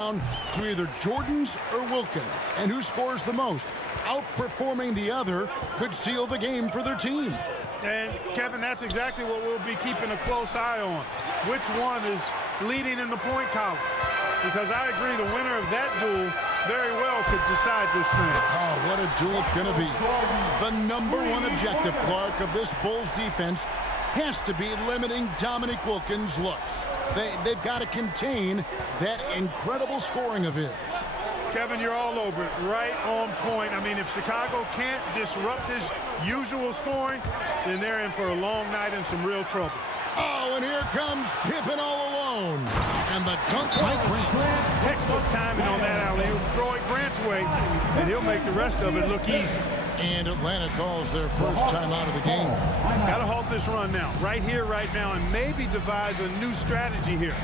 to either Jordan's or Wilkins, and who scores the most, outperforming the other, could seal the game for their team. And, Kevin, that's exactly what we'll be keeping a close eye on. Which one is leading in the point column? Because I agree the winner of that duel very well could decide this thing. Oh, what a duel it's going to be. The #1 objective, Clark, of this Bulls defense has to be limiting Dominique Wilkins' looks. They've got to contain that incredible scoring of his. Kevin, you're all over it. Right on point. I mean, if Chicago can't disrupt his usual scoring, then they're in for a long night and some real trouble. Oh, and here comes Pippen all alone. And the dunk by Grant. Textbook timing on that alley-oop. Throw it Grant's way, and he'll make the rest of it look easy. And Atlanta calls their first time out of the game. Got to halt this run now. Right here, right now, and maybe devise a new strategy here.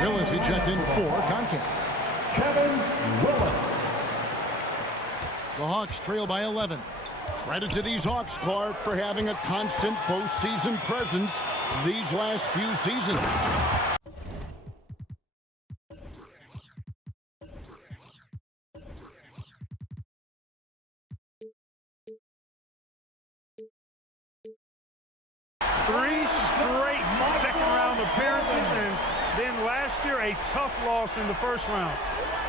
Willis ejected for Concacaf. Kevin Willis. The Hawks trail by 11. Credit to these Hawks, Clark, for having a constant postseason presence these last few seasons. Three straight second-round appearances, and then last year a tough loss in the first round.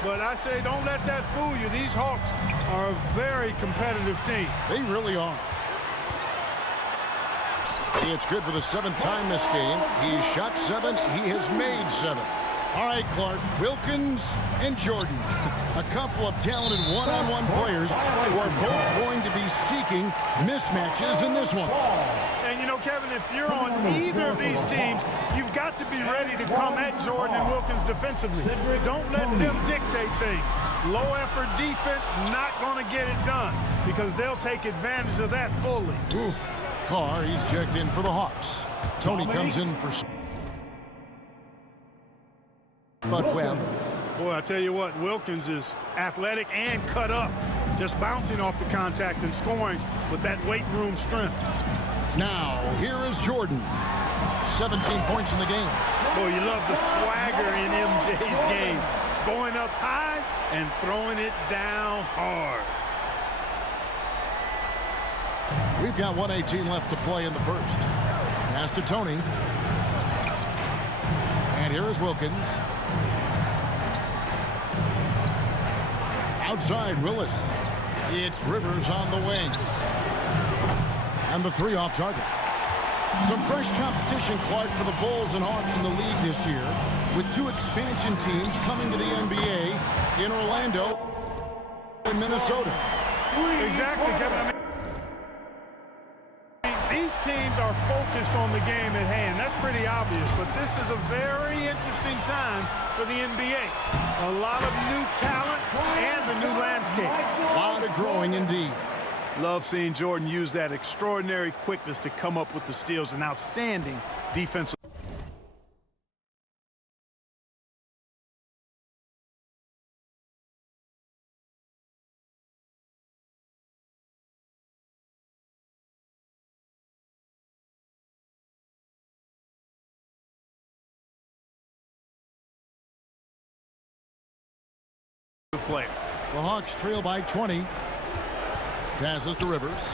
But I say don't let that fool you. These Hawks are a very competitive team. They really are. It's good for the 7th time this game. He's shot 7. He has made 7. All right, Clark, Wilkins and Jordan, a couple of talented one-on-one players who are both going to be seeking mismatches in this one. And, you know, Kevin, if you're on either of these teams, you've got to be ready to come at Jordan and Wilkins defensively. Don't let them dictate things. Low-effort defense, not going to get it done because they'll take advantage of that fully. Oof. Carr, he's checked in for the Hawks. Tony comes in for Bud Webb. Boy, I tell you what, Wilkins is athletic and cut up, just bouncing off the contact and scoring with that weight room strength. Now, here is Jordan. 17 points in the game. Boy, you love the swagger in MJ's game. Going up high and throwing it down hard. We've got 1:18 left to play in the first. Pass to Tony. And here is Wilkins. Outside, Willis. It's Rivers on the wing. And the 3 off target. Some fresh competition, Clark, for the Bulls and Hawks in the league this year, with 2 expansion teams coming to the NBA in Orlando and Minnesota. Exactly, Kevin. I mean, these teams are focused on the game at hand. That's pretty obvious, but this is a very interesting time for the NBA. A lot of new talent and the new landscape. A lot of growing indeed. Love seeing Jordan use that extraordinary quickness to come up with the steals and outstanding defensive. flair. The Hawks trail by 20. Passes to Rivers.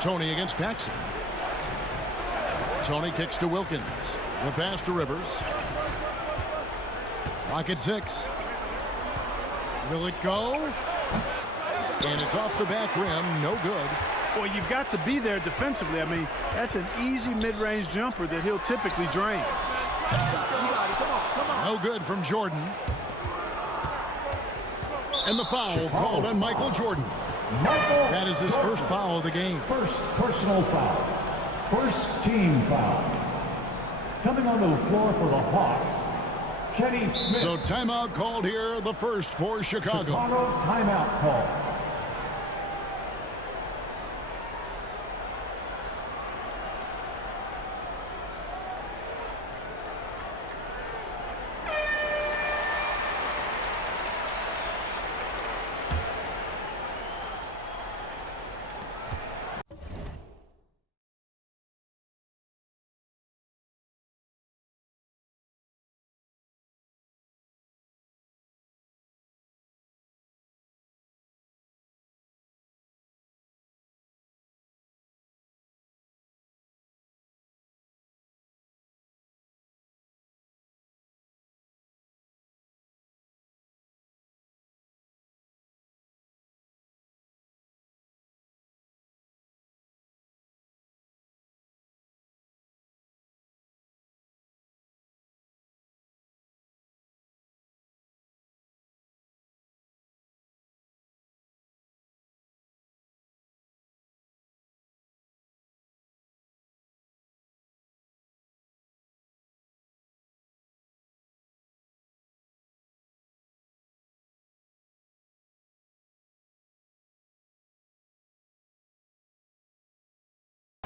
Tony against Paxson. Tony kicks to Wilkins. The pass to Rivers. Clock at 6. Will it go? And it's off the back rim. No good. Well, you've got to be there defensively. I mean, that's an easy mid-range jumper that he'll typically drain. No good from Jordan. And the foul called on Michael Jordan. That is his first foul of the game. First personal foul. First team foul. Coming onto the floor for the Hawks, Kenny Smith. So timeout called here, the first for Chicago. Chicago timeout call.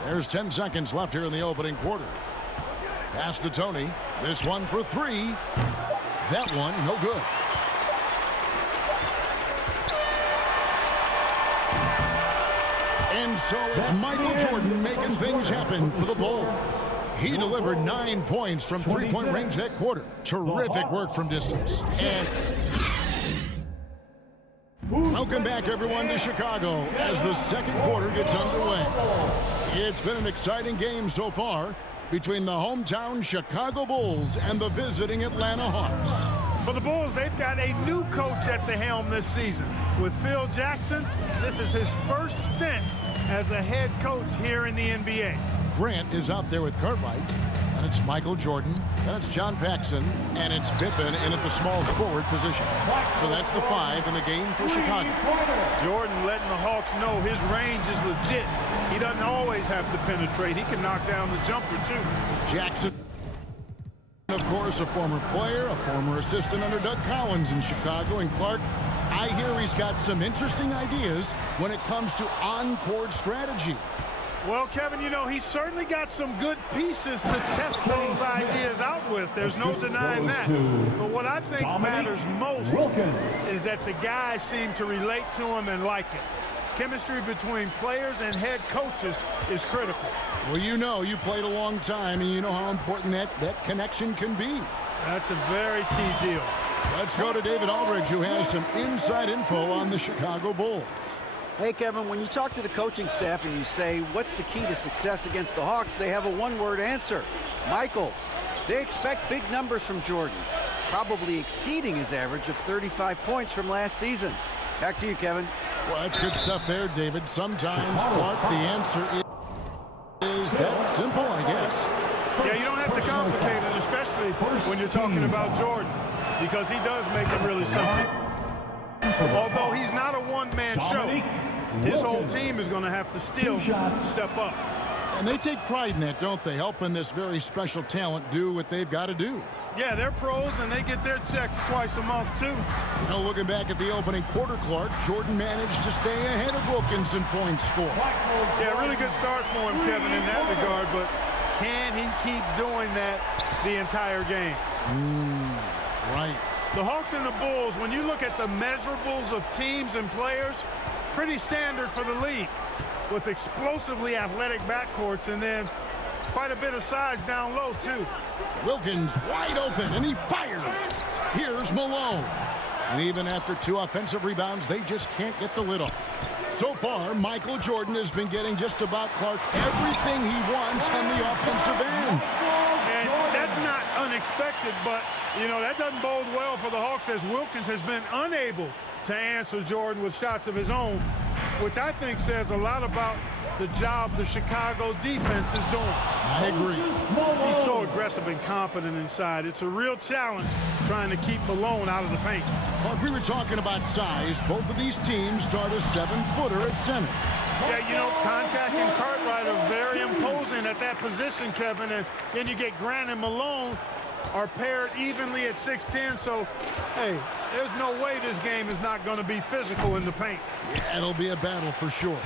There's 10 seconds left here in the opening quarter. Pass to Tony. This one for 3. That one, no good. And so it's Michael Jordan making things happen for the Bulls. He delivered 9 points from three-point range that quarter. Terrific work from distance. And welcome back, everyone, to Chicago as the second quarter gets underway. It's been an exciting game so far between the hometown Chicago Bulls and the visiting Atlanta Hawks. For the Bulls, they've got a new coach at the helm this season. With Phil Jackson, this is his first stint as a head coach here in the NBA. Grant is out there with Cartwright, and it's Michael Jordan, and it's John Paxson, and it's Pippen in at the small forward position. So that's the 5 in the game for Chicago. Jordan letting the Hawks know his range is legit. He doesn't always have to penetrate. He can knock down the jumper, too. Jackson, of course, a former player, a former assistant under Doug Collins in Chicago. And Clark, I hear he's got some interesting ideas when it comes to on-court strategy. Well, Kevin, you know, he's certainly got some good pieces to test those ideas out with. There's no denying that. But what I think matters most is that the guys seem to relate to him and like it. Chemistry between players and head coaches is critical. Well, you played a long time, and you know how important that connection can be. That's a very key deal. Let's go to David Aldridge, who has some inside info on the Chicago Bulls. Hey, Kevin, when you talk to the coaching staff and you say, what's the key to success against the Hawks, they have a one-word answer. Michael. They expect big numbers from Jordan, probably exceeding his average of 35 points from last season. Back to you, Kevin. Well, that's good stuff there, David. Sometimes, Clark, the answer is that simple, I guess. Yeah, you don't have to complicate it, especially when you're talking about Jordan, because he does make it really simple. Although he's not a one-man show, his whole team is going to have to still step up. And they take pride in that, don't they? Helping this very special talent do what they've got to do. Yeah, they're pros, and they get their checks twice a month, too. You know, looking back at the opening quarter, Clark, Jordan managed to stay ahead of Wilkins in points scored. Yeah, really good start for him, Kevin, in that regard, but can he keep doing that the entire game? Right. The Hawks and the Bulls, when you look at the measurables of teams and players, pretty standard for the league, with explosively athletic backcourts and then quite a bit of size down low, too. Wilkins wide open, and he fires. Here's Malone. And even after 2 offensive rebounds, they just can't get the lid off. So far, Michael Jordan has been getting just about Clark everything he wants on the offensive end. And that's not unexpected, but, you know, that doesn't bode well for the Hawks as Wilkins has been unable to answer Jordan with shots of his own, which I think says a lot about the job the Chicago defense is doing. I agree. He's so aggressive and confident inside. It's a real challenge trying to keep Malone out of the paint. Well, if we were talking about size, both of these teams start a 7-footer at center. Yeah, you know, Contact and Cartwright are very imposing at that position, Kevin, and then you get Grant and Malone are paired evenly at 6'10", so, hey, there's no way this game is not going to be physical in the paint. Yeah, it'll be a battle for sure.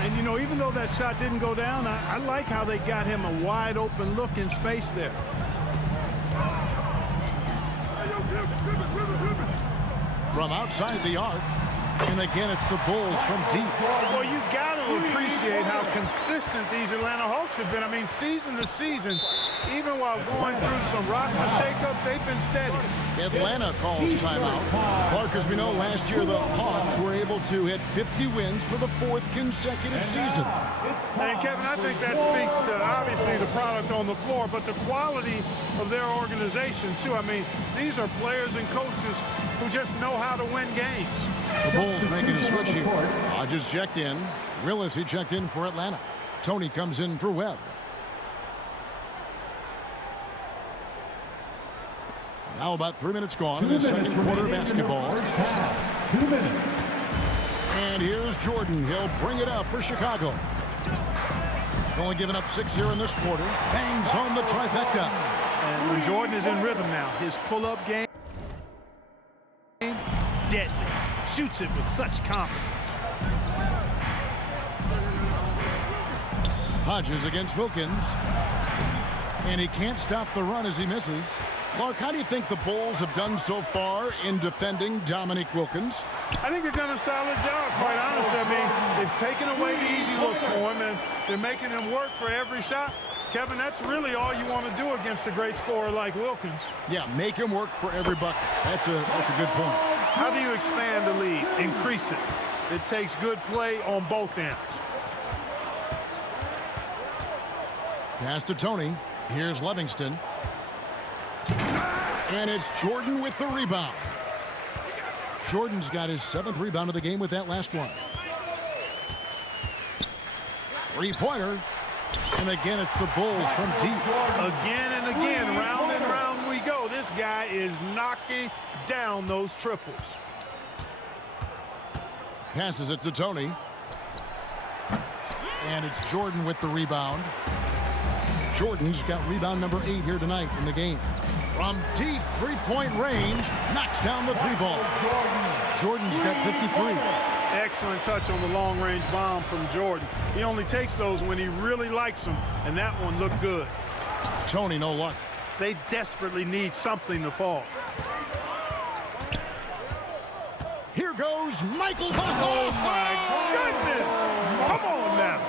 And, you know, even though that shot didn't go down, I like how they got him a wide-open look in space there. From outside the arc, and again, it's the Bulls from deep. Well, you got to appreciate how consistent these Atlanta Hawks have been. I mean, season to season, even while going through some roster shakeups, they've been steady. Atlanta calls timeout. Clark, as we know, last year the Hawks were able to hit 50 wins for the 4th consecutive season. And, Kevin, I think that speaks to, obviously, the product on the floor, but the quality of their organization, too. I mean, these are players and coaches who just know how to win games. The Bulls making a switch here. Hodges checked in. Willis, he checked in for Atlanta. Tony comes in for Webb. Now about 3 minutes gone in the second quarter of basketball. 2 minutes. And here's Jordan. He'll bring it up for Chicago. Only giving up 6 here in this quarter. Bangs home the trifecta. And when Jordan is in rhythm now, his pull-up game, deadly. Shoots it with such confidence. Hodges against Wilkins. And he can't stop the run as he misses. Clark, how do you think the Bulls have done so far in defending Dominique Wilkins? I think they've done a solid job, quite honestly. I mean, they've taken away the easy looks for him, and they're making him work for every shot. Kevin, that's really all you want to do against a great scorer like Wilkins. Yeah, make him work for every bucket. That's a good point. How do you expand the lead? Increase it. It takes good play on both ends. Pass to Tony. Here's Livingston. And it's Jordan with the rebound. Jordan's got his 7th rebound of the game with that last one. 3-pointer. And again, it's the Bulls from deep. Again and again, round and round we go. This guy is knocking down those triples. Passes it to Tony. And it's Jordan with the rebound. Jordan's got rebound number 8 here tonight in the game. From deep 3-point range, knocks down the 3-ball. Jordan's got 53. Excellent touch on the long-range bomb from Jordan. He only takes those when he really likes them, and that one looked good. Tony, no luck. They desperately need something to fall. Here goes Michael. Oh, my goodness. Come on now.